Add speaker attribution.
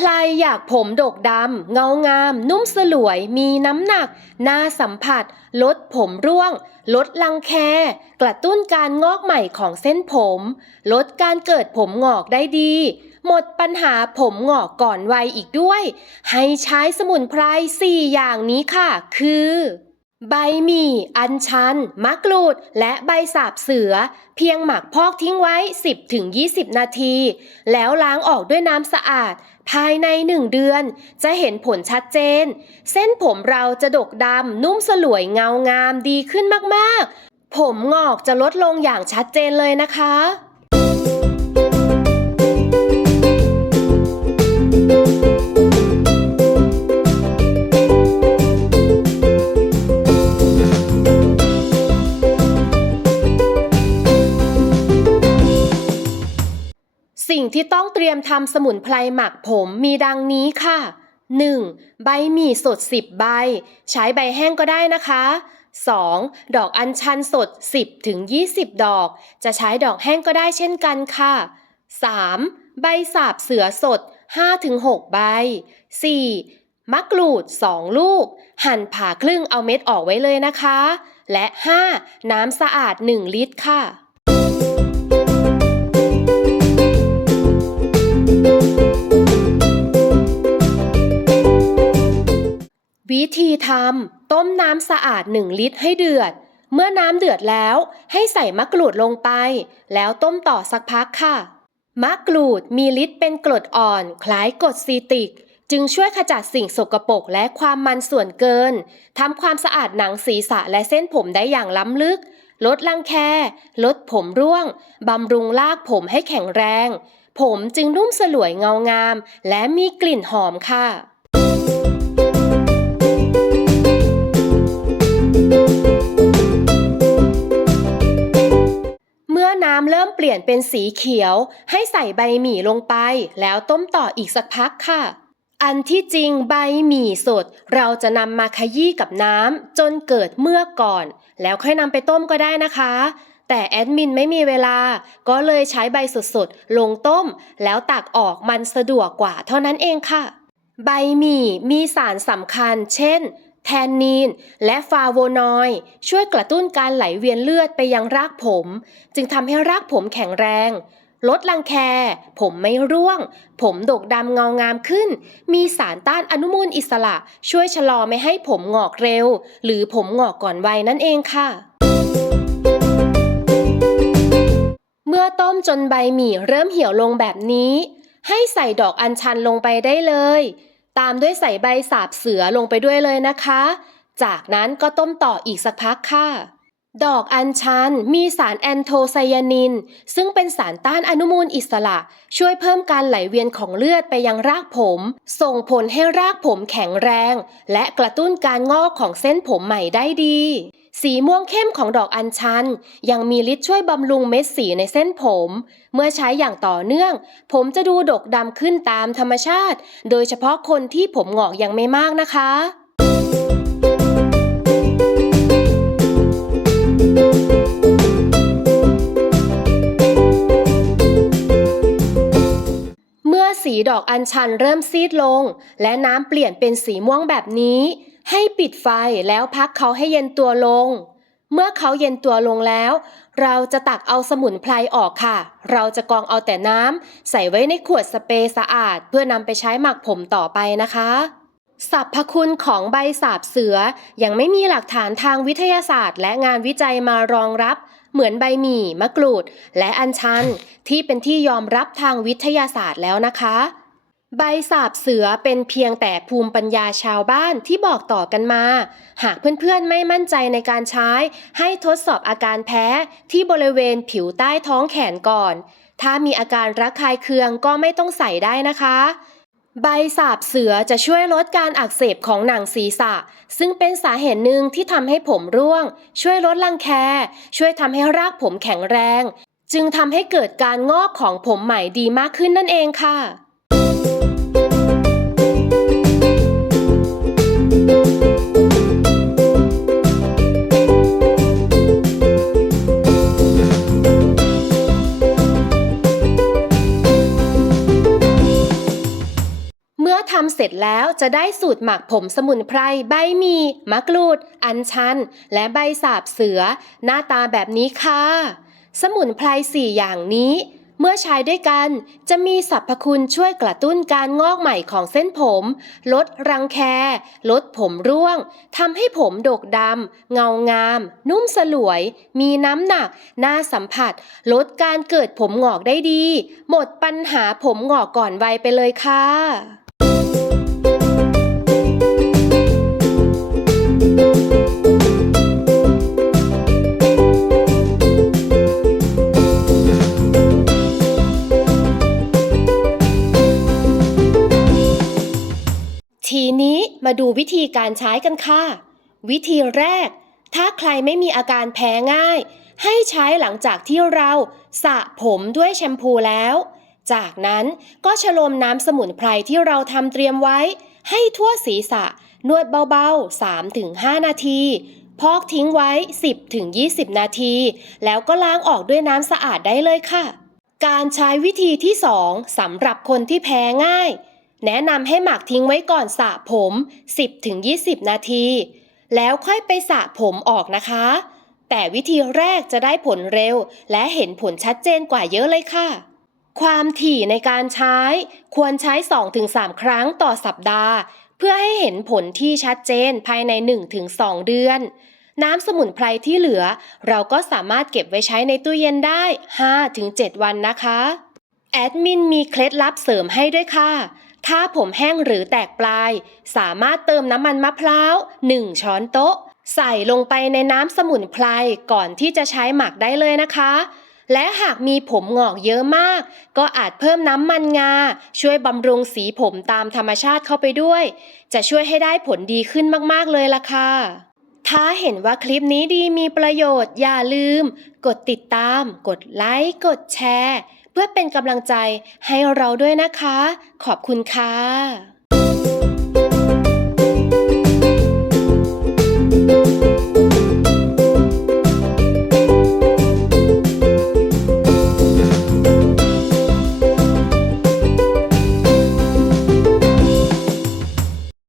Speaker 1: ใครอยากผมดกดำ เงางาม นุ่มสลวย มีน้ำหนัก หน้าสัมผัส ลดผมร่วง ลดรังแค กระตุ้นการงอกใหม่ของเส้นผม ลดการเกิดผมงอกได้ดี หมดปัญหาผมงอกก่อนวัยอีกด้วย ให้ใช้สมุนไพร 4 อย่างนี้ค่ะ คือ ใบหมี่ อัญชัน มะกรูด และใบสาบเสือ เพียงหมักพอกทิ้งไว้ 10-20 นาที แล้วล้างออกด้วยน้ำสะอาด ภายใน 1 เดือน จะเห็นผลชัดเจน เส้นผมเราจะดกดำ นุ่มสลวยเงางามดีขึ้นมาก ๆ ผมงอกจะลดลงอย่างชัดเจนเลยนะคะ สิ่งที่ต้องเตรียมทำสมุนไพรหมักผมมีดังนี้ค่ะ 1. ใบหมี่สด 10 ใบ ใช้ใบแห้งก็ได้นะคะ 2. ดอกอัญชันสด 10ถึง20 ดอก จะใช้ดอกแห้งก็ได้เช่นกันค่ะ 3. ใบสาบเสือสด5ถึงใบ 4. มะกรูด 2 ลูก หั่นผ่าครึ่งเอาเม็ดออกไว้เลยนะคะ และ 5. น้ำสะอาด 1 ลิตรค่ะ วิธีทำต้มน้ำสะอาด 1 ลิตรให้เดือด เมื่อน้ำเดือดแล้ว ให้ใส่มะกรูดลงไป แล้วต้มต่อสักพักค่ะ มะกรูดมีฤทธิ์เป็นกรดอ่อน คล้ายกรดซีตริก จึงช่วยขจัดสิ่งสกปรกและความมันส่วนเกินทำความสะอาดหนังศีรษะและเส้นผมได้อย่างล้ำลึก ลดรังแค ลดผมร่วงบำรุงรากผมให้แข็งแรง ผมจึงนุ่มสลวยเงางาม และมีกลิ่นหอมค่ะ น้ำเริ่มเปลี่ยนเป็นสีเขียว ให้ใส่ใบหมี่ลงไป แล้วต้มต่ออีกสักพักค่ะ อันที่จริงใบหมี่สด เราจะนำมาขยี้กับน้ำจนเกิดเมือกก่อน แล้วค่อยนำไปต้มก็ได้นะคะ แต่แอดมินไม่มีเวลา ก็เลยใช้ใบสดๆลงต้ม แล้วตักออกมันสะดวกกว่าเท่านั้นเองค่ะ ใบหมี่มีสารสำคัญ เช่น แทนนีน และฟลาโวนอยด์ช่วยกระตุ้นการไหลเวียนเลือดไปยังรากผม จึงทำให้รากผมแข็งแรง ลดรังแค ผมไม่ร่วง ผมดกดำเงางามขึ้น มีสารต้านอนุมูลอิสระ ช่วยชะลอไม่ให้ผมงอกเร็ว หรือผมงอกก่อนวัยนั่นเองค่ะเมื่อต้มจนใบหมี่เริ่มเหี่ยวลงแบบนี้ ให้ใส่ดอกอัญชันลงไปได้เลย ตามด้วยใส่ใบสาบเสือลงไปด้วยเลยนะคะ จากนั้นก็ต้มต่ออีกสักพักค่ะ ดอกอัญชันมีสารแอนโทไซยานิน ซึ่งเป็นสารต้านอนุมูลอิสระ ช่วยเพิ่มการไหลเวียนของเลือดไปยังรากผม ส่งผลให้รากผมแข็งแรง และกระตุ้นการงอกของเส้นผมใหม่ได้ดีสีม่วงเข้มของดอกอัญชัน ยังมีฤทธิ์ช่วยบำรุงเม็ดสีในเส้นผม เมื่อใช้อย่างต่อเนื่อง ผมจะดูดกดำขึ้นตามธรรมชาติ โดยเฉพาะคนที่ผมงอกยังไม่มากนะคะ สีดอกอัญชันเริ่มซีดลง และน้ำเปลี่ยนเป็นสีม่วงแบบนี้ ให้ปิดไฟแล้วพักเขาให้เย็นตัวลง เมื่อเขาเย็นตัวลงแล้ว เราจะตักเอาสมุนไพรออกค่ะ เราจะกองเอาแต่น้ำใส่ไว้ในขวดสเปรย์สะอาด เพื่อนำไปใช้หมักผมต่อไปนะคะสรรพคุณของใบสาบเสือยังไม่มีหลักฐานทางวิทยาศาสตร์ และงานวิจัยมารองรับ เหมือนใบหมี่ มะกรูด และอัญชัน ที่เป็นที่ยอมรับทางวิทยาศาสตร์แล้วนะคะ ใบสาบเสือเป็นเพียงแต่ภูมิปัญญาชาวบ้านที่บอกต่อกันมา หากเพื่อนๆไม่มั่นใจในการใช้ ให้ทดสอบอาการแพ้ที่บริเวณผิวใต้ท้องแขนก่อน ถ้ามีอาการระคายเคืองก็ไม่ต้องใส่ได้นะคะ ใบสาบเสือจะช่วยลดการอักเสบของหนังศีรษะ ซึ่งเป็นสาเหตุหนึ่งที่ทำให้ผมร่วง ช่วยลดรังแค ช่วยทำให้รากผมแข็งแรง จึงทำให้เกิดการงอกของผมใหม่ดีมากขึ้นนั่นเองค่ะ ทำเสร็จแล้วจะได้สูตรหมักผมสมุนไพรใบมีมะกรูด อัญชัน และใบสาบเสือ หน้าตาแบบนี้ค่ะ สมุนไพรสี่อย่างนี้ เมื่อใช้ด้วยกันจะมีสรรพคุณช่วยกระตุ้นการงอกใหม่ของเส้นผม ลดรังแค ลดผมร่วงทำให้ผมโดกดำเงางาม นุ่มสลวย มีน้ำหนัก น่าสัมผัส ลดการเกิดผมหงอกได้ดี หมดปัญหาผมหงอกก่อนวัยไปเลยค่ะ มาดูวิธีการใช้กันค่ะ วิธีแรก ถ้าใครไม่มีอาการแพ้ง่าย ให้ใช้หลังจากที่เราสระผมด้วยแชมพูแล้ว จากนั้นก็ชโลมน้ำสมุนไพรที่เราทำเตรียมไว้ ให้ทั่วศีรษะ นวดเบาๆ 3-5 นาที พอกทิ้งไว้ 10-20 นาที แล้วก็ล้างออกด้วยน้ำสะอาดได้เลยค่ะ การใช้วิธีที่ 2สำหรับคนที่แพ้ง่าย แนะนำให้หมักทิ้งไว้ก่อนสระผม 10-20 นาที แล้วค่อยไปสระผมออกนะคะ แต่วิธีแรกจะได้ผลเร็ว และเห็นผลชัดเจนกว่าเยอะเลยค่ะ ความถี่ในการใช้ ควรใช้ 2-3 ครั้งต่อสัปดาห์ เพื่อให้เห็นผลที่ชัดเจนภายใน 1-2 เดือน น้ำสมุนไพรที่เหลือ เราก็สามารถเก็บไว้ใช้ในตู้เย็นได้ 5-7 วันนะคะ แอดมินมีเคล็ดลับเสริมให้ด้วยค่ะ ถ้าผมแห้งหรือแตกปลาย สามารถเติมน้ำมันมะพร้าว 1 ช้อนโต๊ะ ใส่ลงไปในน้ำสมุนไพรก่อนที่จะใช้หมักได้เลยนะคะ และหากมีผมงอกเยอะมาก ก็อาจเพิ่มน้ำมันงา ช่วยบำรุงสีผมตามธรรมชาติเข้าไปด้วย จะช่วยให้ได้ผลดีขึ้นมากๆเลยล่ะค่ะถ้าเห็นว่าคลิปนี้ดีมีประโยชน์อย่าลืม กดติดตาม กดไลค์ กดแชร์ เพื่อเป็นกำลังใจให้เราด้วยนะคะ ขอบคุณค่ะ